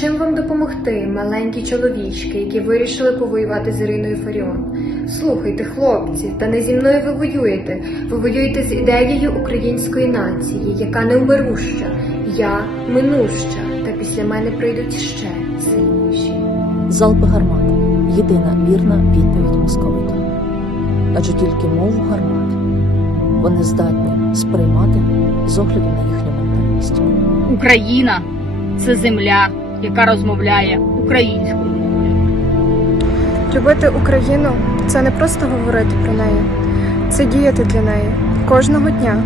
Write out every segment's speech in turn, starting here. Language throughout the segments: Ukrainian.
Чим вам допомогти, маленькі чоловічки, які вирішили повоювати з Іриною Фаріон? Слухайте, хлопці, та не зі мною ви воюєте. Ви воюєте з ідеєю української нації, яка невмируща. Я минуща, та після мене прийдуть ще сильніші. Залпи гармат єдина вірна відповідь московитам. Адже тільки мову гармат вони здатні сприймати з огляду на їхню ментальність. Україна це земля, яка розмовляє українською мовою. Любити Україну це не просто говорити про неї, це діяти для неї кожного дня,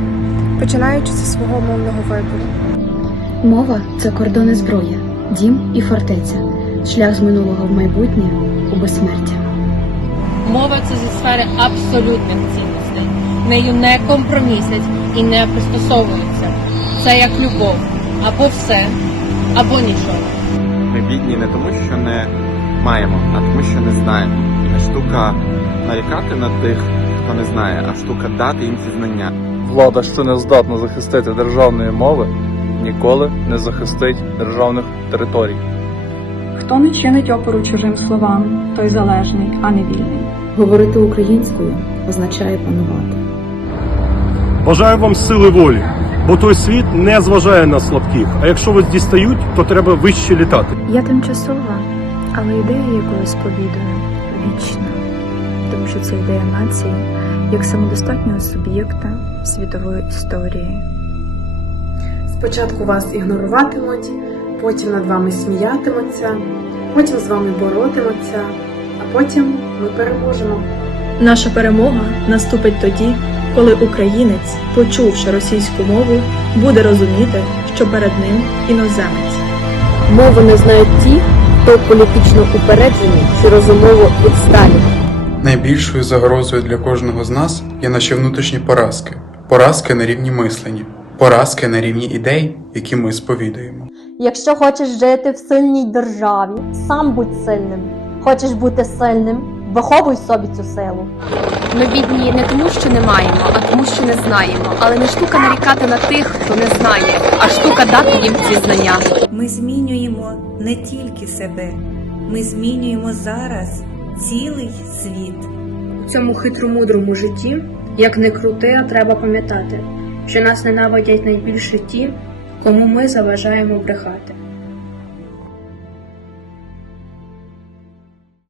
починаючи зі свого мовного вибору. Мова це кордони зброя, дім і фортеця, шлях з минулого в майбутнє у безсмертя. Мова це зі сфери абсолютних цінностей. Нею не компромісять і не пристосовуються. Це як любов. Або все, або нічого. Бідні не тому, що не маємо, а тому, що не знаємо. І не штука нарікати на тих, хто не знає, а штука дати їм ці знання. Влада, що не здатна захистити державної мови, ніколи не захистить державних територій. Хто не чинить опору чужим словам, той залежний, а не вільний. Говорити українською означає панувати. Бажаю вам сили волі, бо той світ не зважає на слабких. А якщо вас дістають, то треба вище літати. Я тимчасова, але ідея, яку я сповідую, вічна, тому що це ідея нації як самодостатнього суб'єкта світової історії. Спочатку вас ігноруватимуть, потім над вами сміятимуться, потім з вами боротимуться, а потім ми переможемо. Наша перемога наступить тоді, коли українець, почувши російську мову, буде розуміти, що перед ним іноземець. Мову не знають ті, хто політично упереджений чи розумово відсталі. Найбільшою загрозою для кожного з нас є наші внутрішні поразки, поразки на рівні мислення, поразки на рівні ідей, які ми сповідуємо. Якщо хочеш жити в сильній державі, сам будь сильним. Хочеш бути сильним, виховуй собі цю силу. Ми бідні не тому, що не маємо, а тому, що не знаємо. Але не штука нарікати на тих, хто не знає, а штука дати їм ці знання. Ми змінюємо не тільки себе, ми змінюємо зараз цілий світ. У цьому хитромудрому житті, як не крути, а треба пам'ятати, що нас ненавидять найбільше ті, кому ми заважаємо брехати.